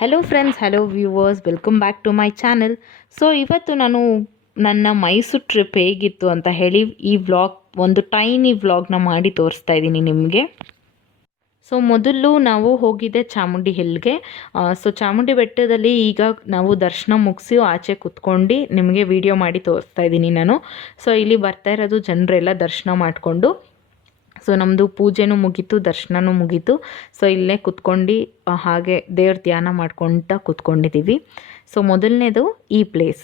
Hello friends, hello viewers, welcome back to my channel. So ಇವತ್ತು ನಾನು ನನ್ನ Mysuru trip ಹೇಗಿತ್ತು ಅಂತ ಹೇಳಿ ಈ ವ್ಲಾಗ್, ಒಂದು ಟೈನಿ ವ್ಲಾಗ್ನ ಮಾಡಿ ತೋರಿಸ್ತಾ ಇದ್ದೀನಿ ನಿಮಗೆ. ಸೊ ಮೊದಲು ನಾವು ಹೋಗಿದ್ದೆ ಚಾಮುಂಡಿ ಹಿಲ್ಗೆ. ಸೊ ಚಾಮುಂಡಿ ಬೆಟ್ಟದಲ್ಲಿ ಈಗ ನಾವು ದರ್ಶನ ಮುಗಿಸಿ ಆಚೆ ಕುತ್ಕೊಂಡು ನಿಮಗೆ ವಿಡಿಯೋ ಮಾಡಿ ತೋರಿಸ್ತಾ ಇದ್ದೀನಿ ನಾನು. ಸೊ ಇಲ್ಲಿ ಬರ್ತಾ ಇರೋದು ಜನರೆಲ್ಲ ದರ್ಶನ ಮಾಡಿಕೊಂಡು, ಸೊ ನಮ್ಮದು ಪೂಜೆನೂ ಮುಗೀತು, ದರ್ಶನನೂ ಮುಗೀತು. ಸೊ ಇಲ್ಲೇ ಕುತ್ಕೊಂಡು ಹಾಗೆ ದೇವ್ರ ಧ್ಯಾನ ಮಾಡ್ಕೊತ ಕುತ್ಕೊಂಡಿದ್ದೀವಿ. ಸೊ ಮೊದಲನೇದು ಈ ಪ್ಲೇಸ್.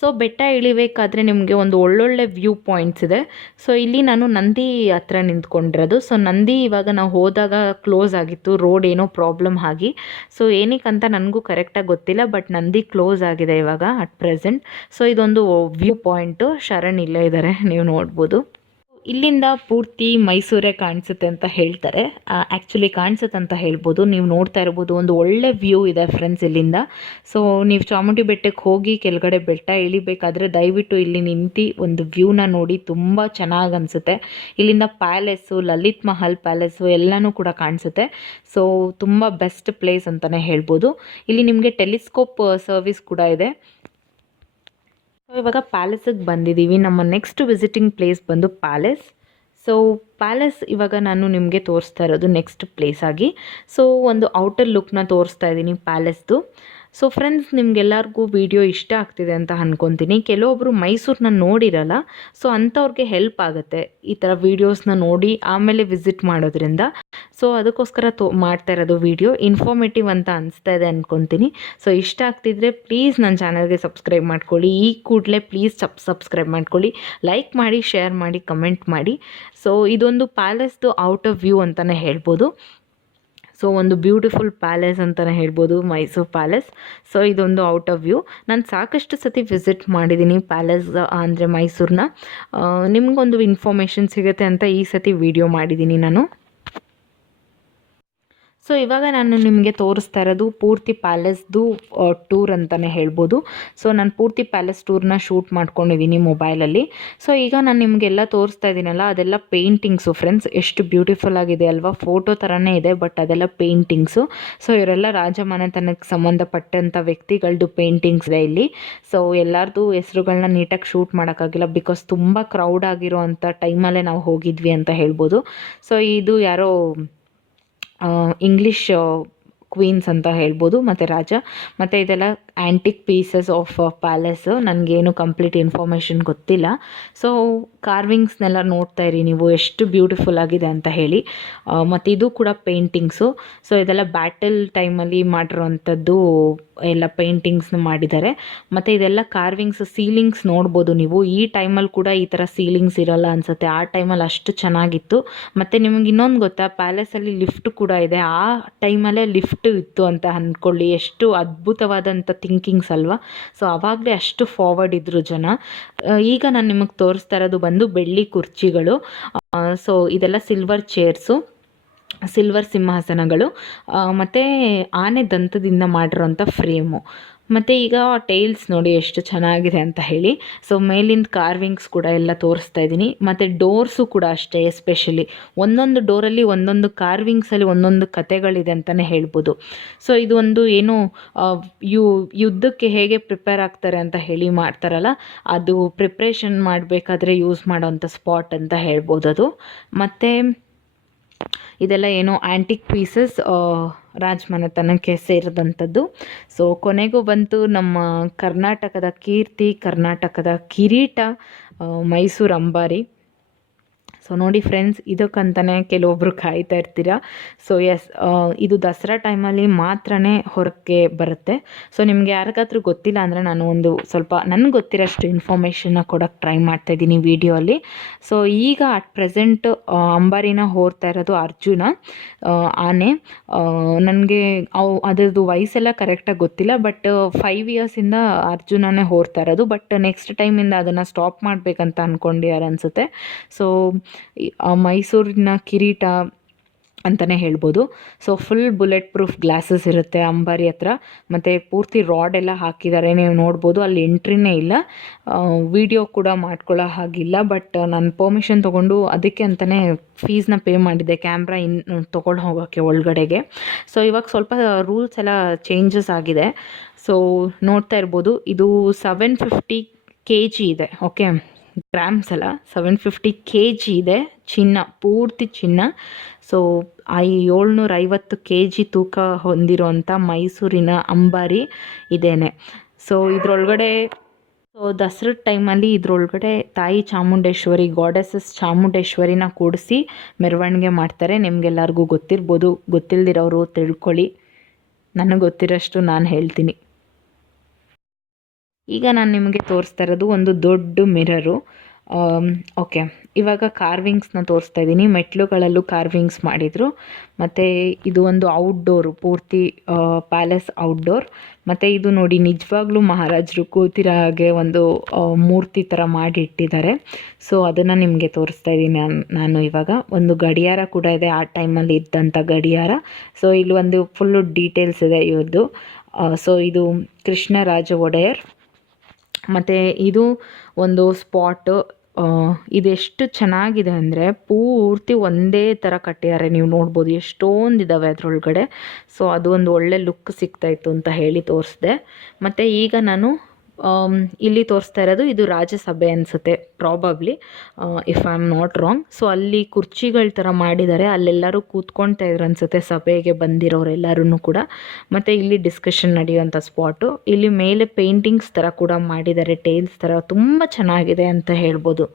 ಸೊ ಬೆಟ್ಟ ಇಳಿಬೇಕಾದ್ರೆ ನಿಮಗೆ ಒಂದು ಒಳ್ಳೊಳ್ಳೆ ವ್ಯೂ ಪಾಯಿಂಟ್ಸ್ ಇದೆ. ಸೊ ಇಲ್ಲಿ ನಾನು ನಂದಿ ಹತ್ರ ನಿಂತ್ಕೊಂಡಿರೋದು. ಸೊ ನಂದಿ ಇವಾಗ ನಾವು ಹೋದಾಗ ಕ್ಲೋಸ್ ಆಗಿತ್ತು, ರೋಡ್ ಏನೋ ಪ್ರಾಬ್ಲಮ್ ಆಗಿ. ಸೊ ಏನಕ್ಕಂತ ನನಗೂ ಕರೆಕ್ಟಾಗಿ ಗೊತ್ತಿಲ್ಲ, ಬಟ್ ನಂದಿ ಕ್ಲೋಸ್ ಆಗಿದೆ ಇವಾಗ ಅಟ್ ಪ್ರೆಸೆಂಟ್. ಸೊ ಇದೊಂದು ವ್ಯೂ ಪಾಯಿಂಟು. ಶರಣ್ ಇಲ್ಲೇ ಇದ್ದಾರೆ, ನೀವು ನೋಡ್ಬೋದು. ಇಲ್ಲಿಂದ ಪೂರ್ತಿ ಮೈಸೂರೇ ಕಾಣಿಸುತ್ತೆ ಅಂತ ಹೇಳ್ತಾರೆ. ಆ್ಯಕ್ಚುಲಿ ಕಾಣಿಸುತ್ತೆ ಅಂತ ಹೇಳ್ಬೋದು. ನೀವು ನೋಡ್ತಾ ಇರ್ಬೋದು, ಒಂದು ಒಳ್ಳೆ ವ್ಯೂ ಇದೆ ಫ್ರೆಂಡ್ಸ್ ಇಲ್ಲಿಂದ. ಸೊ ನೀವು ಚಾಮುಂಡಿ ಬೆಟ್ಟಕ್ಕೆ ಹೋಗಿ ಕೆಳಗಡೆ ಬೆಟ್ಟ ಇಳಿಬೇಕಾದ್ರೆ ದಯವಿಟ್ಟು ಇಲ್ಲಿ ನಿಂತು ಒಂದು ವ್ಯೂನ ನೋಡಿ, ತುಂಬ ಚೆನ್ನಾಗಿ ಅನಿಸುತ್ತೆ. ಇಲ್ಲಿಂದ ಪ್ಯಾಲೇಸು, ಲಲಿತ್ ಮಹಲ್ ಪ್ಯಾಲೇಸು ಎಲ್ಲನೂ ಕೂಡ ಕಾಣಿಸುತ್ತೆ. ಸೊ ತುಂಬ ಬೆಸ್ಟ್ ಪ್ಲೇಸ್ ಅಂತಲೇ ಹೇಳ್ಬೋದು. ಇಲ್ಲಿ ನಿಮಗೆ ಟೆಲಿಸ್ಕೋಪ್ ಸರ್ವಿಸ್ ಕೂಡ ಇದೆ. ಇವಾಗ ಪ್ಯಾಲೇಸಿಗೆ ಬಂದಿದ್ದೀವಿ. ನಮ್ಮ ನೆಕ್ಸ್ಟ್ ವಿಸಿಟಿಂಗ್ ಪ್ಲೇಸ್ ಬಂದು ಪ್ಯಾಲೇಸ್. ಸೊ ಪ್ಯಾಲೇಸ್ ಇವಾಗ ನಾನು ನಿಮಗೆ ತೋರಿಸ್ತಾ ಇರೋದು ನೆಕ್ಸ್ಟ್ ಪ್ಲೇಸ್ ಆಗಿ. ಸೊ ಒಂದು ಔಟರ್ ಲುಕ್ನ ತೋರಿಸ್ತಾ ಇದ್ದೀನಿ ಪ್ಯಾಲೇಸ್ದು. ಸೊ ಫ್ರೆಂಡ್ಸ್, ನಿಮಗೆಲ್ಲರಿಗೂ ವಿಡಿಯೋ ಇಷ್ಟ ಆಗ್ತಿದೆ ಅಂತ ಅಂದ್ಕೊತೀನಿ. ಕೆಲವೊಬ್ಬರು ಮೈಸೂರನ್ನ ನೋಡಿರಲ್ಲ, ಸೊ ಅಂಥವ್ರಿಗೆ ಹೆಲ್ಪ್ ಆಗುತ್ತೆ ಈ ಥರ ವೀಡಿಯೋಸ್ನ ನೋಡಿ ಆಮೇಲೆ ವಿಸಿಟ್ ಮಾಡೋದ್ರಿಂದ. ಸೊ ಅದಕ್ಕೋಸ್ಕರ ಮಾಡ್ತಾ ಇರೋದು ವಿಡಿಯೋ. ಇನ್ಫಾರ್ಮೇಟಿವ್ ಅಂತ ಅನಿಸ್ತಾ ಇದೆ ಅಂದ್ಕೊತೀನಿ. ಸೊ ಇಷ್ಟ ಆಗ್ತಿದ್ರೆ ಪ್ಲೀಸ್ ನನ್ನ ಚಾನಲ್ಗೆ ಸಬ್ಸ್ಕ್ರೈಬ್ ಮಾಡ್ಕೊಳ್ಳಿ. ಈ ಕೂಡಲೇ ಪ್ಲೀಸ್ ಸಬ್ಸ್ಕ್ರೈಬ್ ಮಾಡ್ಕೊಳ್ಳಿ, ಲೈಕ್ ಮಾಡಿ, ಶೇರ್ ಮಾಡಿ, ಕಮೆಂಟ್ ಮಾಡಿ. ಸೊ ಇದೊಂದು ಪ್ಯಾಲೇಸ್ದು ಔಟರ್ ವ್ಯೂ ಅಂತಲೇ ಹೇಳ್ಬೋದು. ಸೊ ಒಂದು ಬ್ಯೂಟಿಫುಲ್ ಪ್ಯಾಲೇಸ್ ಅಂತಲೇ ಹೇಳ್ಬೋದು, ಮೈಸೂರು ಪ್ಯಾಲೇಸ್. ಸೊ ಇದೊಂದು ಔಟರ್ ವ್ಯೂ. ನಾನು ಸಾಕಷ್ಟು ಸತಿ ವಿಸಿಟ್ ಮಾಡಿದ್ದೀನಿ ಪ್ಯಾಲೇಸ್ ಅಂದರೆ ಮೈಸೂರನ್ನ. ನಿಮಗೊಂದು ಇನ್ಫಾರ್ಮೇಷನ್ ಸಿಗುತ್ತೆ ಅಂತ ಈ ಸತಿ ವಿಡಿಯೋ ಮಾಡಿದ್ದೀನಿ ನಾನು. ಸೊ ಇವಾಗ ನಾನು ನಿಮಗೆ ತೋರಿಸ್ತಾ ಇರೋದು ಪೂರ್ತಿ ಪ್ಯಾಲೇಸ್ದು ಟೂರ್ ಅಂತಲೇ ಹೇಳ್ಬೋದು. ಸೊ ನಾನು ಪೂರ್ತಿ ಪ್ಯಾಲೇಸ್ ಟೂರ್ನ ಶೂಟ್ ಮಾಡ್ಕೊಂಡಿದ್ದೀನಿ ಮೊಬೈಲಲ್ಲಿ. ಸೊ ಈಗ ನಾನು ನಿಮಗೆಲ್ಲ ತೋರಿಸ್ತಾ ಇದ್ದೀನಲ್ಲ, ಅದೆಲ್ಲ ಪೇಂಟಿಂಗ್ಸು ಫ್ರೆಂಡ್ಸ್. ಎಷ್ಟು ಬ್ಯೂಟಿಫುಲ್ ಆಗಿದೆ ಅಲ್ವಾ, ಫೋಟೋ ಥರನೇ ಇದೆ, ಬಟ್ ಅದೆಲ್ಲ ಪೇಂಟಿಂಗ್ಸು. ಸೊ ಇವರೆಲ್ಲ ರಾಜಮನೆತನಕ್ಕೆ ಸಂಬಂಧಪಟ್ಟಂಥ ವ್ಯಕ್ತಿಗಳದ್ದು ಪೇಂಟಿಂಗ್ಸ್ ಇದೆ ಇಲ್ಲಿ. ಸೊ ಎಲ್ಲರದು ಹೆಸರುಗಳನ್ನ ನೀಟಾಗಿ ಶೂಟ್ ಮಾಡೋಕ್ಕಾಗಿಲ್ಲ, ಬಿಕಾಸ್ ತುಂಬ ಕ್ರೌಡ್ ಆಗಿರೋ ಅಂಥ ಟೈಮಲ್ಲೇ ನಾವು ಹೋಗಿದ್ವಿ ಅಂತ ಹೇಳ್ಬೋದು. ಸೊ ಇದು ಯಾರೋ ಇಂಗ್ಲೀಷ್ ಕ್ವೀನ್ಸ್ ಅಂತ ಹೇಳ್ಬೋದು, ಮತ್ತು ರಾಜ. ಮತ್ತು ಇದೆಲ್ಲ ಆ್ಯಂಟಿಕ್ ಪೀಸಸ್ ಆಫ್ ಪ್ಯಾಲೇಸು. ನನಗೇನು ಕಂಪ್ಲೀಟ್ ಇನ್ಫಾರ್ಮೇಷನ್ ಗೊತ್ತಿಲ್ಲ. ಸೊ ಕಾರ್ವಿಂಗ್ಸ್ನೆಲ್ಲ ನೋಡ್ತಾ ಇರಿ ನೀವು, ಎಷ್ಟು ಬ್ಯೂಟಿಫುಲ್ ಆಗಿದೆ ಅಂತ ಹೇಳಿ. ಮತ್ತು ಇದು ಕೂಡ ಪೇಂಟಿಂಗ್ಸು. ಸೊ ಇದೆಲ್ಲ ಬ್ಯಾಟಲ್ ಟೈಮಲ್ಲಿ ಮಾಡಿರೋವಂಥದ್ದು ಎಲ್ಲ ಪೇಂಟಿಂಗ್ಸ್ನ ಮಾಡಿದ್ದಾರೆ. ಮತ್ತು ಇದೆಲ್ಲ ಕಾರ್ವಿಂಗ್ಸ್, ಸೀಲಿಂಗ್ಸ್ ನೋಡ್ಬೋದು ನೀವು. ಈ ಟೈಮಲ್ಲಿ ಕೂಡ ಈ ಥರ ಸೀಲಿಂಗ್ಸ್ ಇರೋಲ್ಲ ಅನಿಸುತ್ತೆ, ಆ ಟೈಮಲ್ಲಿ ಅಷ್ಟು ಚೆನ್ನಾಗಿತ್ತು. ಮತ್ತು ನಿಮಗೆ ಇನ್ನೊಂದು ಗೊತ್ತಾ, ಪ್ಯಾಲೇಸಲ್ಲಿ ಲಿಫ್ಟ್ ಕೂಡ ಇದೆ. ಆ ಟೈಮಲ್ಲೇ ಲಿಫ್ಟ್ ಇತ್ತು ಅಂತ ಅಂದ್ಕೊಳ್ಳಿ. ಎಷ್ಟು ಅದ್ಭುತವಾದಂಥ ಥಿಂಕಿಂಗ್ಸ್ ಅಲ್ವಾ. ಸೊ ಆವಾಗಲೇ ಅಷ್ಟು ಫಾರ್ವರ್ಡ್ ಇದ್ದರು ಜನ. ಈಗ ನಾನು ನಿಮಗೆ ತೋರಿಸ್ತಾ ಇರೋದು ಬಂದು ಬೆಳ್ಳಿ ಕುರ್ಚಿಗಳು. ಸೊ ಇದೆಲ್ಲ ಸಿಲ್ವರ್ ಚೇರ್ಸು, ಸಿಲ್ವರ್ ಸಿಂಹಾಸನಗಳು, ಮತ್ತು ಆನೆ ದಂತದಿಂದ ಮಾಡಿರೋಂಥ ಫ್ರೇಮು. ಮತ್ತು ಈಗ ಟೈಲ್ಸ್ ನೋಡಿ ಎಷ್ಟು ಚೆನ್ನಾಗಿದೆ ಅಂತ ಹೇಳಿ. ಸೊ ಮೇಲಿಂದ ಕಾರ್ವಿಂಗ್ಸ್ ಕೂಡ ಎಲ್ಲ ತೋರಿಸ್ತಾ ಇದ್ದೀನಿ. ಮತ್ತು ಡೋರ್ಸು ಕೂಡ ಅಷ್ಟೇ, ಎಸ್ಪೆಷಲಿ ಒಂದೊಂದು ಡೋರಲ್ಲಿ ಒಂದೊಂದು ಕಾರ್ವಿಂಗ್ಸಲ್ಲಿ ಒಂದೊಂದು ಕತೆಗಳಿದೆ ಅಂತಲೇ ಹೇಳ್ಬೋದು. ಸೊ ಇದು ಒಂದು ಏನು ಯುದ್ಧಕ್ಕೆ ಹೇಗೆ ಪ್ರಿಪೇರ್ ಆಗ್ತಾರೆ ಅಂತ ಹೇಳಿ ಮಾಡ್ತಾರಲ್ಲ, ಅದು ಪ್ರಿಪ್ರೇಷನ್ ಮಾಡಬೇಕಾದ್ರೆ ಯೂಸ್ ಮಾಡೋವಂಥ ಸ್ಪಾಟ್ ಅಂತ ಹೇಳ್ಬೋದು ಅದು. ಮತ್ತು ಇದೆಲ್ಲ ಏನೋ ಆ್ಯಂಟಿಕ್ ಪೀಸಸ್, ರಾಜಮನೆತನಕ್ಕೆ ಸೇರಿದಂಥದ್ದು. ಸೊ ಕೊನೆಗೂ ಬಂತು ನಮ್ಮ ಕರ್ನಾಟಕದ ಕೀರ್ತಿ, ಕರ್ನಾಟಕದ ಕಿರೀಟ, ಮೈಸೂರು ಅಂಬಾರಿ. ಸೊ ನೋಡಿ ಫ್ರೆಂಡ್ಸ್, ಇದಕ್ಕಂತಲೇ ಕೆಲವೊಬ್ಬರು ಕಾಯ್ತಾ ಇರ್ತೀರ. ಸೊ ಎಸ್, ಇದು ದಸರಾ ಟೈಮಲ್ಲಿ ಮಾತ್ರನೇ ಹೊರಕ್ಕೆ ಬರುತ್ತೆ. ಸೊ ನಿಮಗೆ ಯಾರಿಗಾದ್ರೂ ಗೊತ್ತಿಲ್ಲ ಅಂದರೆ ನಾನು ಒಂದು ಸ್ವಲ್ಪ ನನಗೆ ಗೊತ್ತಿರೋಷ್ಟು ಇನ್ಫಾರ್ಮೇಷನ್ನ ಕೊಡೋಕ್ಕೆ ಟ್ರೈ ಮಾಡ್ತಾಯಿದ್ದೀನಿ ವಿಡಿಯೋ ಅಲ್ಲಿ. ಸೊ ಈಗ ಅಟ್ ಪ್ರೆಸೆಂಟ್ ಅಂಬಾರಿನ ಹೋರ್ತಾ ಇರೋದು ಅರ್ಜುನ ಆನೆ. ನನಗೆ ಅದರದ್ದು ವಯಸ್ಸೆಲ್ಲ ಕರೆಕ್ಟಾಗಿ ಗೊತ್ತಿಲ್ಲ, ಬಟ್ 5 ಇಯರ್ಸಿಂದ ಅರ್ಜುನನೇ ಹೋರ್ತಾ ಇರೋದು. ಬಟ್ ನೆಕ್ಸ್ಟ್ ಟೈಮಿಂದ ಅದನ್ನು ಸ್ಟಾಪ್ ಮಾಡಬೇಕಂತ ಅಂದ್ಕೊಂಡಿದ್ದಾರೆ ಅನಿಸುತ್ತೆ. ಸೊ ಮೈಸೂರಿನ ಕಿರೀಟ ಅಂತಲೇ ಹೇಳ್ಬೋದು. So full bullet proof glasses ಇರುತ್ತೆ ಅಂಬಾರಿ ಹತ್ರ, ಮತ್ತು ಪೂರ್ತಿ ರಾಡ್ ಎಲ್ಲ ಹಾಕಿದ್ದಾರೆ, ನೀವು ನೋಡ್ಬೋದು. ಅಲ್ಲಿ ಎಂಟ್ರಿನೇ ಇಲ್ಲ, ವಿಡಿಯೋ ಕೂಡ ಮಾಡ್ಕೊಳ್ಳೋ ಹಾಗಿಲ್ಲ. ಬಟ್ ನಾನು ಪರ್ಮಿಷನ್ ತೊಗೊಂಡು ಅದಕ್ಕೆ ಅಂತಲೇ ಫೀಸ್ನ ಪೇ ಮಾಡಿದ್ದೆ, ಕ್ಯಾಮ್ರಾ ತೊಗೊಂಡು ಹೋಗೋಕ್ಕೆ ಒಳಗಡೆಗೆ. ಸೊ ಇವಾಗ ಸ್ವಲ್ಪ ರೂಲ್ಸ್ ಎಲ್ಲ ಚೇಂಜಸ್ ಆಗಿದೆ. ಸೊ ನೋಡ್ತಾ ಇರ್ಬೋದು, ಇದು 750 kg ಇದೆ, ಓಕೆ, ಗ್ರಾಮ್ಸ್ ಅಲ್ಲ, 750 kg ಇದೆ ಚಿನ್ನ, ಪೂರ್ತಿ ಚಿನ್ನ. ಸೊ 750 kg ತೂಕ ಹೊಂದಿರುವಂಥ ಮೈಸೂರಿನ ಅಂಬಾರಿ ಇದೇನೆ. ಸೊ ಇದರೊಳಗಡೆ ದಸರಾ ಟೈಮಲ್ಲಿ ಇದರೊಳಗಡೆ ತಾಯಿ ಚಾಮುಂಡೇಶ್ವರಿ, ಗಾಡೆಸಸ್ ಚಾಮುಂಡೇಶ್ವರಿನ ಕೂಡಿಸಿ ಮೆರವಣಿಗೆ ಮಾಡ್ತಾರೆ. ನಿಮಗೆಲ್ಲರಿಗೂ ಗೊತ್ತಿರ್ಬೋದು, ಗೊತ್ತಿಲ್ಲದಿರೋರು ತಿಳ್ಕೊಳ್ಳಿ, ನನಗೆ ಗೊತ್ತಿರೋಷ್ಟು ನಾನು ಹೇಳ್ತೀನಿ. ಈಗ ನಾನು ನಿಮಗೆ ತೋರಿಸ್ತಾ ಇರೋದು ಒಂದು ದೊಡ್ಡ ಮಿರರು. ಓಕೆ, ಇವಾಗ ಕಾರ್ವಿಂಗ್ಸ್ನ ತೋರಿಸ್ತಾ ಇದ್ದೀನಿ. ಮೆಟ್ಲುಗಳಲ್ಲೂ ಕಾರ್ವಿಂಗ್ಸ್ ಮಾಡಿದರು. ಮತ್ತು ಇದು ಒಂದು ಔಟ್ಡೋರು, ಪೂರ್ತಿ ಪ್ಯಾಲೇಸ್ ಔಟ್ಡೋರ್. ಮತ್ತು ಇದು ನೋಡಿ, ನಿಜವಾಗ್ಲೂ ಮಹಾರಾಜರು ಕೂತಿರೋ ಹಾಗೆ ಒಂದು ಮೂರ್ತಿ ಥರ ಮಾಡಿ ಇಟ್ಟಿದ್ದಾರೆ. ಸೊ ಅದನ್ನು ನಿಮಗೆ ತೋರಿಸ್ತಾ ಇದ್ದೀನಿ ನಾನು ಇವಾಗ. ಒಂದು ಗಡಿಯಾರ ಕೂಡ ಇದೆ, ಆ ಟೈಮಲ್ಲಿ ಇದ್ದಂಥ ಗಡಿಯಾರ. ಸೊ ಇಲ್ಲಿ ಒಂದು ಫುಲ್ಲು ಡೀಟೇಲ್ಸ್ ಇದೆ ಇವ್ರದ್ದು. ಸೊ ಇದು ಕೃಷ್ಣರಾಜ ಒಡೆಯರ್. ಮತ್ತು ಇದು ಒಂದು ಸ್ಪಾಟು. ಇದೆಷ್ಟು ಚೆನ್ನಾಗಿದೆ ಅಂದರೆ ಪೂರ್ತಿ ಒಂದೇ ಥರ ಕಟ್ಟಿದ್ದಾರೆ, ನೀವು ನೋಡ್ಬೋದು, ಎಷ್ಟೊಂದಿದ್ದಾವೆ ಅದರೊಳಗಡೆ. ಸೊ ಅದು ಒಂದು ಒಳ್ಳೆ ಲುಕ್ ಸಿಗ್ತಾಯಿತ್ತು ಅಂತ ಹೇಳಿ ತೋರಿಸಿದೆ. ಮತ್ತು ಈಗ ನಾನು ಇಲ್ಲಿ ತೋರಿಸ್ತಾ ಇರೋದು ಇದು ರಾಜ್ಯಸಭೆ ಅನಿಸುತ್ತೆ, probably, if I am not wrong. So ಅಲ್ಲಿ ಕುರ್ಚಿಗಳ ಥರ ಮಾಡಿದ್ದಾರೆ, ಅಲ್ಲೆಲ್ಲರೂ ಕೂತ್ಕೊಳ್ತಾ ಇದ್ರು ಅನಿಸುತ್ತೆ, ಸಭೆಗೆ ಬಂದಿರೋರೆಲ್ಲರೂ ಕೂಡ. ಮತ್ತು ಇಲ್ಲಿ ಡಿಸ್ಕಷನ್ ನಡೆಯುವಂಥ ಸ್ಪಾಟು. ಇಲ್ಲಿ ಮೇಲೆ ಪೇಂಟಿಂಗ್ಸ್ ಥರ ಕೂಡ ಮಾಡಿದ್ದಾರೆ, ಟೇಲ್ಸ್ ಥರ, ತುಂಬ ಚೆನ್ನಾಗಿದೆ ಅಂತ ಹೇಳ್ಬೋದು.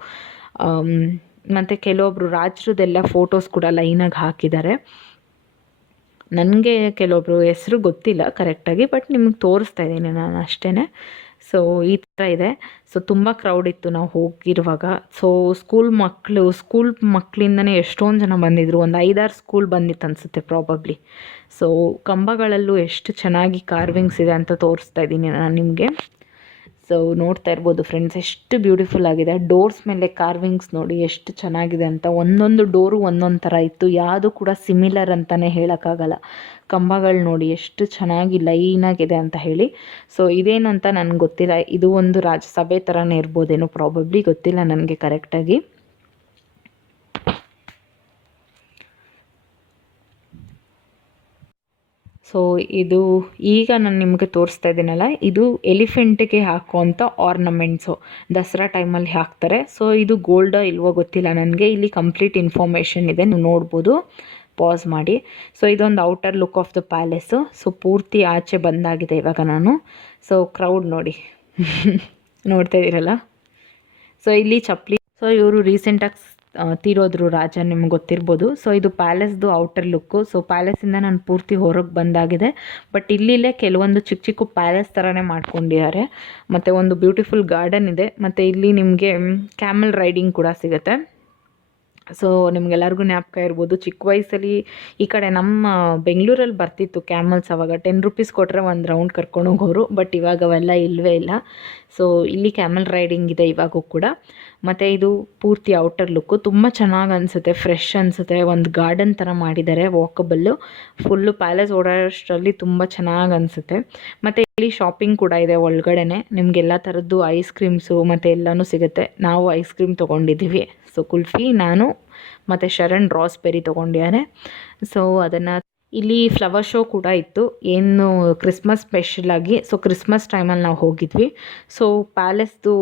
ಮತ್ತು ಕೆಲವೊಬ್ಬರು ರಾಜರದೆಲ್ಲ ಫೋಟೋಸ್ ಕೂಡ ಲೈನಾಗಿ ಹಾಕಿದ್ದಾರೆ. ನನಗೆ ಕೆಲವೊಬ್ಬರು ಹೆಸರು ಗೊತ್ತಿಲ್ಲ ಕರೆಕ್ಟಾಗಿ, ಬಟ್ ನಿಮಗೆ ತೋರಿಸ್ತಾ ಇದ್ದೀನಿ ನಾನು ಅಷ್ಟೇ. ಸೊ ಈ ಥರ ಇದೆ. ಸೊ ತುಂಬ ಕ್ರೌಡ್ ಇತ್ತು ನಾವು ಹೋಗಿರುವಾಗ. ಸೊ ಸ್ಕೂಲ್ ಮಕ್ಕಳಿಂದನೇ ಎಷ್ಟೊಂದು ಜನ ಬಂದಿದ್ದರು, ಒಂದು 5-6 ಸ್ಕೂಲ್ ಬಂದಿತ್ತು ಅನಿಸುತ್ತೆ ಪ್ರಾಬಬ್ಲಿ. ಸೊ ಕಂಬಗಳಲ್ಲೂ ಎಷ್ಟು ಚೆನ್ನಾಗಿ ಕಾರ್ವಿಂಗ್ಸ್ ಇದೆ ಅಂತ ತೋರಿಸ್ತಾ ಇದ್ದೀನಿ ನಾನು ನಿಮಗೆ. ಸೊ ನೋಡ್ತಾ ಇರ್ಬೋದು ಫ್ರೆಂಡ್ಸ್, ಎಷ್ಟು ಬ್ಯೂಟಿಫುಲ್ ಆಗಿದೆ. ಡೋರ್ಸ್ ಮೇಲೆ ಕಾರ್ವಿಂಗ್ಸ್ ನೋಡಿ ಎಷ್ಟು ಚೆನ್ನಾಗಿದೆ ಅಂತ. ಒಂದೊಂದು ಡೋರು ಒಂದೊಂದು ಥರ ಇತ್ತು, ಯಾವುದು ಕೂಡ ಸಿಮಿಲರ್ ಅಂತಲೇ ಹೇಳೋಕ್ಕಾಗಲ್ಲ. ಕಂಬಗಳು ನೋಡಿ ಎಷ್ಟು ಚೆನ್ನಾಗಿ ಲೈನಾಗಿದೆ ಅಂತ ಹೇಳಿ. ಸೊ ಇದೇನು ಅಂತ ನನಗೆ ಗೊತ್ತಿಲ್ಲ, ಇದು ಒಂದು ರಾಜ್ಯಸಭೆ ಥರನೇ ಇರ್ಬೋದೇನೋ ಪ್ರಾಬಬ್ಲಿ, ಗೊತ್ತಿಲ್ಲ ನನಗೆ ಕರೆಕ್ಟಾಗಿ. ಸೊ ಇದು ಈಗ ನಾನು ನಿಮಗೆ ತೋರಿಸ್ತಾ ಇದ್ದೀನಲ್ಲ, ಇದು ಎಲಿಫೆಂಟಿಗೆ ಹಾಕುವಂಥ ಆರ್ನಮೆಂಟ್ಸು, ದಸರಾ ಟೈಮಲ್ಲಿ ಹಾಕ್ತಾರೆ. ಸೊ ಇದು ಗೋಲ್ಡೋ ಇಲ್ವೋ ಗೊತ್ತಿಲ್ಲ ನನಗೆ. ಇಲ್ಲಿ ಕಂಪ್ಲೀಟ್ ಇನ್ಫಾರ್ಮೇಷನ್ ಇದೆ, ನೀವು ನೋಡ್ಬೋದು, ಪಾಸ್ ಮಾಡಿ. ಸೊ ಇದೊಂದು outer look of the palace. So ಪೂರ್ತಿ ಆಚೆ ಬಂದಾಗಿದೆ ಇವಾಗ ನಾನು. ಸೊ ಕ್ರೌಡ್ ನೋಡಿ ನೋಡ್ತಾ ಇದ್ದೀರಲ್ಲ. ಸೊ ಇಲ್ಲಿ ಚಪ್ಪಲಿ, ಸೊ ಇವರು ರೀಸೆಂಟಾಗಿ ತೀರೋದ್ರು ರಾಜ, ನಿಮ್ಗೆ ಗೊತ್ತಿರ್ಬೋದು. ಸೊ ಇದು ಪ್ಯಾಲೇಸ್ದು ಔಟರ್ ಲುಕ್ಕು. ಸೊ ಪ್ಯಾಲೇಸಿಂದ ನಾನು ಪೂರ್ತಿ ಹೊರಗೆ ಬಂದಾಗಿದೆ. ಬಟ್ ಇಲ್ಲಿಲ್ಲೇ ಕೆಲವೊಂದು ಚಿಕ್ಕ ಚಿಕ್ಕ ಪ್ಯಾಲೇಸ್ ಥರನೇ ಮಾಡ್ಕೊಂಡಿದ್ದಾರೆ. ಮತ್ತು ಒಂದು ಬ್ಯೂಟಿಫುಲ್ ಗಾರ್ಡನ್ ಇದೆ. ಮತ್ತು ಇಲ್ಲಿ ನಿಮಗೆ ಕ್ಯಾಮೆಲ್ ರೈಡಿಂಗ್ ಕೂಡ ಸಿಗುತ್ತೆ. ಸೊ ನಿಮ್ಗೆಲ್ಲರಿಗೂ ಜ್ಞಾಪಕ ಇರ್ಬೋದು, ಚಿಕ್ಕ ವಯಸ್ಸಲ್ಲಿ ಈ ಕಡೆ ನಮ್ಮ ಬೆಂಗಳೂರಲ್ಲಿ ಬರ್ತಿತ್ತು ಕ್ಯಾಮಲ್ಸ್. ಅವಾಗ 10 ರೂಪೀಸ್ ಕೊಟ್ಟರೆ ಒಂದು ರೌಂಡ್ ಕರ್ಕೊಂಡು ಹೋಗೋರು. ಬಟ್ ಇವಾಗ ಅವೆಲ್ಲ ಇಲ್ಲವೇ ಇಲ್ಲ. ಸೊ ಇಲ್ಲಿ ಕ್ಯಾಮಲ್ ರೈಡಿಂಗ್ ಇದೆ ಇವಾಗೂ ಕೂಡ. ಮತ್ತು ಇದು ಪೂರ್ತಿ ಔಟರ್ ಲುಕ್ಕು, ತುಂಬ ಚೆನ್ನಾಗಿ ಅನಿಸುತ್ತೆ, ಫ್ರೆಶ್ ಅನಿಸುತ್ತೆ. ಒಂದು ಗಾರ್ಡನ್ ಥರ ಮಾಡಿದ್ದಾರೆ, ವಾಕಬಲ್ಲು. ಫುಲ್ಲು ಪ್ಯಾಲೇಸ್ ಓಡಾಡೋಷ್ಟರಲ್ಲಿ ತುಂಬ ಚೆನ್ನಾಗಿ ಅನಿಸುತ್ತೆ. ಮತ್ತು ಇಲ್ಲಿ ಶಾಪಿಂಗ್ ಕೂಡ ಇದೆ ಒಳಗಡೆನೆ. ನಿಮಗೆಲ್ಲ ಥರದ್ದು ಐಸ್ ಕ್ರೀಮ್ಸು ಮತ್ತು ಎಲ್ಲನೂ ಸಿಗುತ್ತೆ. ನಾವು ಐಸ್ ಕ್ರೀಮ್ ತೊಗೊಂಡಿದ್ದೀವಿ. ಸೊ ಕುಲ್ಫಿ, ನಾನು ಮತ್ತು ಶರಣ್ ರಾಸ್ಬೆರಿ ತೊಗೊಂಡಿದ್ದಾರೆ. ಸೊ ಅದನ್ನು ಇಲ್ಲಿ ಫ್ಲವರ್ ಶೋ ಕೂಡ ಇತ್ತು, ಏನು ಕ್ರಿಸ್ಮಸ್ ಸ್ಪೆಷಲಾಗಿ. ಸೊ ಕ್ರಿಸ್ಮಸ್ ಟೈಮಲ್ಲಿ ನಾವು ಹೋಗಿದ್ವಿ. ಸೊ ಪ್ಯಾಲೇಸ್ದು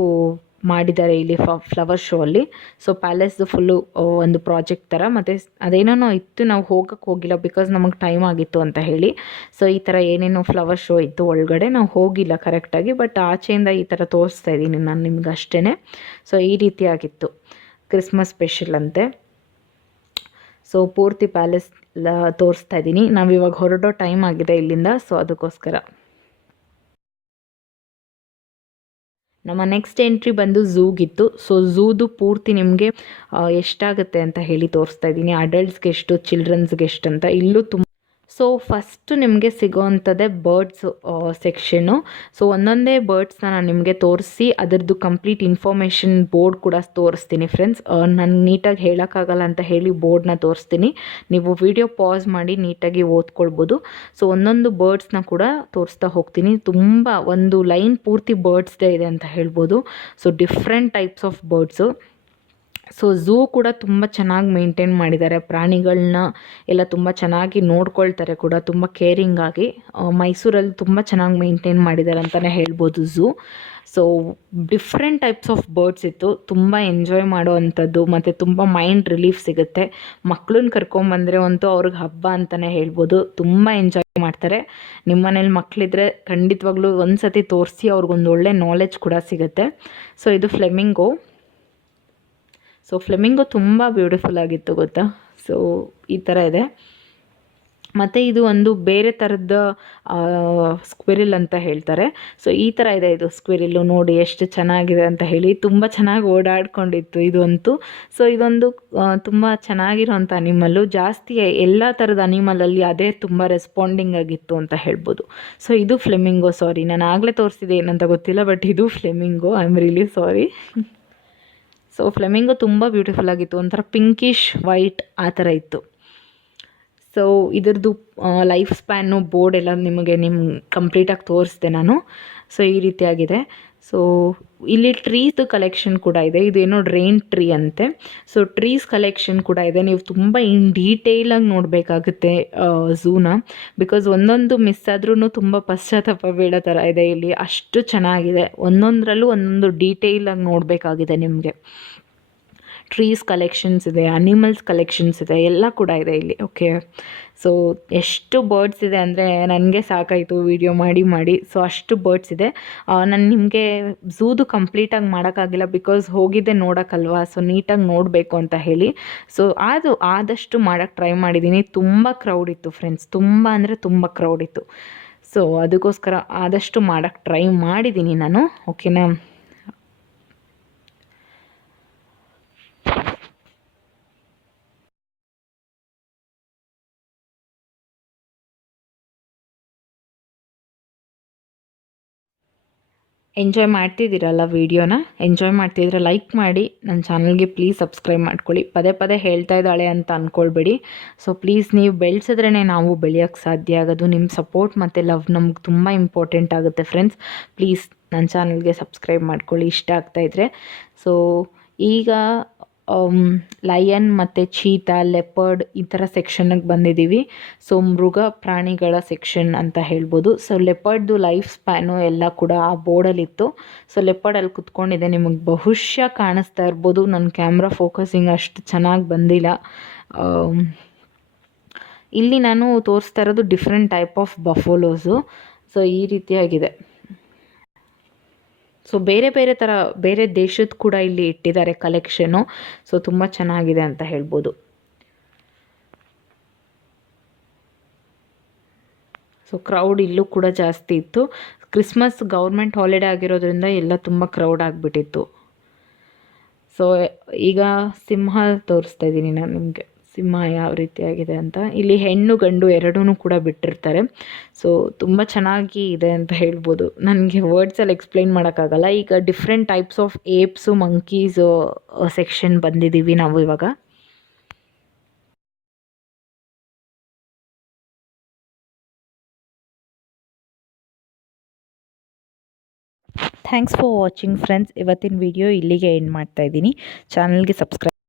ಮಾಡಿದ್ದಾರೆ ಇಲ್ಲಿ ಫ್ಲವರ್ ಶೋ ಅಲ್ಲಿ. ಸೊ ಪ್ಯಾಲೇಸ್ದು ಫುಲ್ಲು ಒಂದು ಪ್ರಾಜೆಕ್ಟ್ ಥರ. ಮತ್ತು ಅದೇನೋ ಇತ್ತು, ನಾವು ಹೋಗಿಲ್ಲ ಬಿಕಾಸ್ ನಮಗೆ ಟೈಮ್ ಆಗಿತ್ತು ಅಂತ ಹೇಳಿ. ಸೊ ಈ ಥರ ಏನೇನೋ ಫ್ಲವರ್ ಶೋ ಇತ್ತು ಒಳಗಡೆ, ನಾವು ಹೋಗಿಲ್ಲ ಕರೆಕ್ಟಾಗಿ. ಬಟ್ ಆಚೆಯಿಂದ ಈ ಥರ ತೋರಿಸ್ತಾ ಇದ್ದೀನಿ ನಾನು ನಿಮ್ಗೆ ಅಷ್ಟೇ. ಸೊ ಈ ರೀತಿಯಾಗಿತ್ತು, ಕ್ರಿಸ್ಮಸ್ ಸ್ಪೆಷಲ್ ಅಂತೆ. ಸೊ ಪೂರ್ತಿ ಪ್ಯಾಲೇಸ್ ತೋರಿಸ್ತಾ ಇದ್ದೀನಿ. ನಾವಿವಾಗ ಹೊರಡೋ ಟೈಮ್ ಆಗಿದೆ ಇಲ್ಲಿಂದ. ಸೊ ಅದಕ್ಕೋಸ್ಕರ ನಮ್ಮ ನೆಕ್ಸ್ಟ್ ಎಂಟ್ರಿ ಬಂದು ಝೂಗಿತ್ತು. ಸೊ ಝೂದು ಪೂರ್ತಿ ನಿಮಗೆ ಎಷ್ಟಾಗುತ್ತೆ ಅಂತ ಹೇಳಿ ತೋರಿಸ್ತಾ ಇದ್ದೀನಿ. ಅಡಲ್ಟ್ಸ್ಗೆ ಎಷ್ಟು, ಚಿಲ್ಡ್ರನ್ಸ್ಗೆ ಎಷ್ಟು ಅಂತ. ಇಲ್ಲೂ ತುಂಬ ಸೊ ಫಸ್ಟು ನಿಮಗೆ ಸಿಗೋವಂಥದ್ದೇ ಬರ್ಡ್ಸು ಸೆಕ್ಷನ್ನು. ಸೊ ಒಂದೊಂದೇ ಬರ್ಡ್ಸ್ನ ನಾನು ನಿಮಗೆ ತೋರಿಸಿ ಅದರದ್ದು ಕಂಪ್ಲೀಟ್ ಇನ್ಫಾರ್ಮೇಷನ್ ಬೋರ್ಡ್ ಕೂಡ ತೋರಿಸ್ತೀನಿ ಫ್ರೆಂಡ್ಸ್. ನಾನು ನೀಟಾಗಿ ಹೇಳೋಕ್ಕಾಗಲ್ಲ ಅಂತ ಹೇಳಿ ಬೋರ್ಡ್ನ ತೋರಿಸ್ತೀನಿ, ನೀವು ವಿಡಿಯೋ ಪಾಸ್ ಮಾಡಿ ನೀಟಾಗಿ ಓದ್ಕೊಳ್ಬೋದು. ಸೊ ಒಂದೊಂದು ಬರ್ಡ್ಸ್ನ ಕೂಡ ತೋರಿಸ್ತಾ ಹೋಗ್ತೀನಿ. ತುಂಬ ಒಂದು ಲೈನ್ ಪೂರ್ತಿ ಬರ್ಡ್ಸ್ದೇ ಇದೆ ಅಂತ ಹೇಳ್ಬೋದು. So different types of birds. So zoo ಕೂಡ ತುಂಬ ಚೆನ್ನಾಗಿ ಮೇಂಟೈನ್ ಮಾಡಿದ್ದಾರೆ, ಪ್ರಾಣಿಗಳನ್ನ ಎಲ್ಲ ತುಂಬ ಚೆನ್ನಾಗಿ ನೋಡ್ಕೊಳ್ತಾರೆ ಕೂಡ, ತುಂಬ ಕೇರಿಂಗಾಗಿ. ಮೈಸೂರಲ್ಲಿ ತುಂಬ ಚೆನ್ನಾಗಿ ಮೇಂಟೈನ್ ಮಾಡಿದ್ದಾರೆ ಅಂತಲೇ ಹೇಳ್ಬೋದು zoo. So different types of birds ಇತ್ತು, ತುಂಬ ಎಂಜಾಯ್ ಮಾಡೋ ಅಂಥದ್ದು ಮತ್ತು ತುಂಬ ಮೈಂಡ್ ರಿಲೀಫ್ ಸಿಗುತ್ತೆ. ಮಕ್ಕಳನ್ನ ಕರ್ಕೊಂಬಂದರೆ ಅಂತೂ ಅವ್ರಿಗೆ ಹಬ್ಬ ಅಂತಲೇ ಹೇಳ್ಬೋದು, ತುಂಬ ಎಂಜಾಯ್ ಮಾಡ್ತಾರೆ. ನಿಮ್ಮ ಮನೇಲಿ ಮಕ್ಕಳಿದ್ರೆ ಖಂಡಿತವಾಗ್ಲೂ ಒಂದು ಸತಿ ತೋರಿಸಿ ಅವ್ರಿಗೊಂದು ಒಳ್ಳೆ ನಾಲೆಜ್ ಕೂಡ ಸಿಗುತ್ತೆ. ಸೊ ಇದು ಫ್ಲೆಮಿಂಗೋ. ಸೊ ಫ್ಲೆಮಿಂಗೋ ತುಂಬ ಬ್ಯೂಟಿಫುಲ್ ಆಗಿತ್ತು ಗೊತ್ತಾ. ಸೊ ಈ ಥರ ಇದೆ. ಮತ್ತು ಇದು ಒಂದು ಬೇರೆ ಥರದ ಸ್ಕ್ವಿರಿಲ್ ಅಂತ ಹೇಳ್ತಾರೆ. ಸೊ ಈ ಥರ ಇದೆ ಇದು ಸ್ಕ್ವಿರಿಲ್ಲು, ನೋಡಿ ಎಷ್ಟು ಚೆನ್ನಾಗಿದೆ ಅಂತ ಹೇಳಿ. ತುಂಬ ಚೆನ್ನಾಗಿ ಓಡಾಡ್ಕೊಂಡಿತ್ತು ಇದು ಅಂತೂ. ಸೊ ಇದೊಂದು ತುಂಬ ಚೆನ್ನಾಗಿರೋಂಥ ಅನಿಮಲ್ಲು. ಜಾಸ್ತಿ ಎಲ್ಲ ಥರದ ಅನಿಮಲಲ್ಲಿ ಅದೇ ತುಂಬ ರೆಸ್ಪಾಂಡಿಂಗ್ ಆಗಿತ್ತು ಅಂತ ಹೇಳ್ಬೋದು. ಸೊ ಇದು ಫ್ಲೆಮಿಂಗೋ. ಸಾರಿ, ನಾನು ಆಗಲೇ ತೋರಿಸಿದೆ ಏನಂತ ಗೊತ್ತಿಲ್ಲ, ಬಟ್ ಇದು flamingo. I am really sorry. So flamingo ತುಂಬ ಬ್ಯೂಟಿಫುಲ್ ಆಗಿತ್ತು, ಒಂಥರ ಪಿಂಕಿಶ್ ವೈಟ್ ಆ ಥರ ಇತ್ತು. ಸೊ ಇದರದ್ದು ಲೈಫ್ ಸ್ಪ್ಯಾನು ಬೋರ್ಡ್ ಎಲ್ಲ ನಿಮಗೆ ಕಂಪ್ಲೀಟಾಗಿ ತೋರಿಸಿದೆ ನಾನು. ಸೊ ಈ ರೀತಿಯಾಗಿದೆ. ಸೊ ಇಲ್ಲಿ ಟ್ರೀಸ್ದು ಕಲೆಕ್ಷನ್ ಕೂಡ ಇದೆ. ಇದೇನೋ ರೇನ್ ಟ್ರೀ ಅಂತೆ. ಸೊ ಟ್ರೀಸ್ ಕಲೆಕ್ಷನ್ ಕೂಡ ಇದೆ. ನೀವು ತುಂಬ ಡೀಟೇಲಾಗಿ ನೋಡಬೇಕಾಗುತ್ತೆ ಝೂನ, ಬಿಕಾಸ್ ಒಂದೊಂದು ಮಿಸ್ ಆದ್ರೂ ತುಂಬ ಪಶ್ಚಾತ್ತಾಪ ಬೀಳೋ ಥರ ಇದೆ ಇಲ್ಲಿ, ಅಷ್ಟು ಚೆನ್ನಾಗಿದೆ. ಒಂದೊಂದರಲ್ಲೂ ಒಂದೊಂದು ಡೀಟೇಲಾಗಿ ನೋಡಬೇಕಾಗಿದೆ ನಿಮಗೆ. ಟ್ರೀಸ್ ಕಲೆಕ್ಷನ್ಸ್ ಇದೆ, ಅನಿಮಲ್ಸ್ ಕಲೆಕ್ಷನ್ಸ್ ಇದೆ, ಎಲ್ಲ ಕೂಡ ಇದೆ ಇಲ್ಲಿ. ಓಕೆ, ಸೊ ಎಷ್ಟು ಬರ್ಡ್ಸ್ ಇದೆ ಅಂದರೆ ನನಗೆ ಸಾಕಾಯಿತು ವಿಡಿಯೋ ಮಾಡಿ ಮಾಡಿ. ಸೊ ಅಷ್ಟು ಬರ್ಡ್ಸ್ ಇದೆ. ನಾನು ನಿಮಗೆ ಝೂದು ಕಂಪ್ಲೀಟಾಗಿ ಮಾಡೋಕ್ಕಾಗಿಲ್ಲ, ಬಿಕಾಸ್ ಹೋಗಿದ್ದೆ ನೋಡೋಕ್ಕಲ್ವಾ, ಸೊ ನೀಟಾಗಿ ನೋಡಬೇಕು ಅಂತ ಹೇಳಿ. ಸೊ ಆದಷ್ಟು ಮಾಡೋಕ್ಕೆ ಟ್ರೈ ಮಾಡಿದ್ದೀನಿ. ತುಂಬ ಕ್ರೌಡ್ ಇತ್ತು ಫ್ರೆಂಡ್ಸ್, ತುಂಬ ಅಂದರೆ ತುಂಬ ಕ್ರೌಡ್ ಇತ್ತು. ಸೊ ಅದಕ್ಕೋಸ್ಕರ ಆದಷ್ಟು ಮಾಡೋಕ್ಕೆ ಟ್ರೈ ಮಾಡಿದ್ದೀನಿ ನಾನು. ಓಕೆನಾ. ಎಂಜಾಯ್ ಮಾಡ್ತಿದ್ದೀರಲ್ಲ ವೀಡಿಯೋನ? ಎಂಜಾಯ್ ಮಾಡ್ತಿದ್ರೆ ಲೈಕ್ ಮಾಡಿ, ನನ್ನ ಚಾನಲ್ಗೆ ಪ್ಲೀಸ್ ಸಬ್ಸ್ಕ್ರೈಬ್ ಮಾಡ್ಕೊಳ್ಳಿ. ಪದೇ ಪದೇ ಹೇಳ್ತಾ ಇದ್ದಾಳೆ ಅಂತ ಅಂದ್ಕೊಳ್ಬೇಡಿ. ಸೊ ಪ್ಲೀಸ್, ನೀವು ಬೆಳೆಸಿದ್ರೇ ನಾವು ಬೆಳೆಯೋಕ್ಕೆ ಸಾಧ್ಯ ಆಗೋದು. ನಿಮ್ಮ ಸಪೋರ್ಟ್ ಮತ್ತು ಲವ್ ನಮ್ಗೆ ತುಂಬ ಇಂಪಾರ್ಟೆಂಟ್ ಆಗುತ್ತೆ ಫ್ರೆಂಡ್ಸ್. ಪ್ಲೀಸ್ ನನ್ನ ಚಾನಲ್ಗೆ ಸಬ್ಸ್ಕ್ರೈಬ್ ಮಾಡ್ಕೊಳ್ಳಿ ಇಷ್ಟ ಆಗ್ತಾಯಿದ್ರೆ. ಸೊ ಈಗ ಲಯನ್ ಮತ್ತು ಚೀತಾ, ಲೆಪರ್ಡ್ ಈ ಥರ ಸೆಕ್ಷನ್ಗೆ ಬಂದಿದ್ದೀವಿ. ಸೊ ಮೃಗ ಪ್ರಾಣಿಗಳ ಸೆಕ್ಷನ್ ಅಂತ ಹೇಳ್ಬೋದು. ಸೊ ಲೆಪರ್ಡ್ದು ಲೈಫ್ ಸ್ಪ್ಯಾನು ಎಲ್ಲ ಕೂಡ ಆ ಬೋರ್ಡಲ್ಲಿತ್ತು. ಸೊ ಲೆಪರ್ಡಲ್ಲಿ ಕುತ್ಕೊಂಡಿದೆ, ನಿಮಗೆ ಬಹುಶಃ ಕಾಣಿಸ್ತಾ ಇರ್ಬೋದು. ನನ್ನ ಕ್ಯಾಮ್ರಾ ಫೋಕಸಿಂಗ್ ಅಷ್ಟು ಚೆನ್ನಾಗಿ ಬಂದಿಲ್ಲ. ಇಲ್ಲಿ ನಾನು ತೋರಿಸ್ತಾ ಇರೋದು ಡಿಫ್ರೆಂಟ್ ಟೈಪ್ ಆಫ್ ಬಫೋಲೋಸು. ಸೊ ಈ ರೀತಿಯಾಗಿದೆ. ಸೊ ಬೇರೆ ಬೇರೆ ಥರ ಬೇರೆ ದೇಶದ ಕೂಡ ಇಲ್ಲಿ ಇಟ್ಟಿದ್ದಾರೆ ಕಲೆಕ್ಷನು. ಸೊ ತುಂಬ ಚೆನ್ನಾಗಿದೆ ಅಂತ ಹೇಳ್ಬೋದು. ಸೊ ಕ್ರೌಡ್ ಇಲ್ಲೂ ಕೂಡ ಜಾಸ್ತಿ ಇತ್ತು. ಕ್ರಿಸ್ಮಸ್ ಗೌರ್ಮೆಂಟ್ ಹಾಲಿಡೇ ಆಗಿರೋದ್ರಿಂದ ಎಲ್ಲ ತುಂಬ ಕ್ರೌಡ್ ಆಗಿಬಿಟ್ಟಿತ್ತು. ಸೊ ಈಗ ಸಿಂಹ ತೋರಿಸ್ತಾ ಇದ್ದೀನಿ ನಾನು ನಿಮಗೆ, ಸಿಂಹ ಯಾವ ರೀತಿಯಾಗಿದೆ ಅಂತ. ಇಲ್ಲಿ ಹೆಣ್ಣು ಗಂಡು ಎರಡೂ ಕೂಡ ಬಿಟ್ಟಿರ್ತಾರೆ. ಸೊ ತುಂಬ ಚೆನ್ನಾಗಿ ಇದೆ ಅಂತ ಹೇಳ್ಬೋದು. ನನಗೆ ವರ್ಡ್ಸಲ್ಲಿ ಎಕ್ಸ್ಪ್ಲೈನ್ ಮಾಡೋಕ್ಕಾಗಲ್ಲ. ಈಗ ಡಿಫ್ರೆಂಟ್ ಟೈಪ್ಸ್ ಆಫ್ ಏಪ್ಸು, ಮಂಕೀಸು ಸೆಕ್ಷನ್ ಬಂದಿದ್ದೀವಿ ನಾವು ಇವಾಗ. Thanks for watching friends. ಇವತ್ತಿನ ವಿಡಿಯೋ ಇಲ್ಲಿಗೆ ಎಂಡ್ ಮಾಡ್ತಾ ಇದ್ದೀನಿ. ಚಾನಲ್ಗೆ ಸಬ್ಸ್ಕ್ರೈಬ್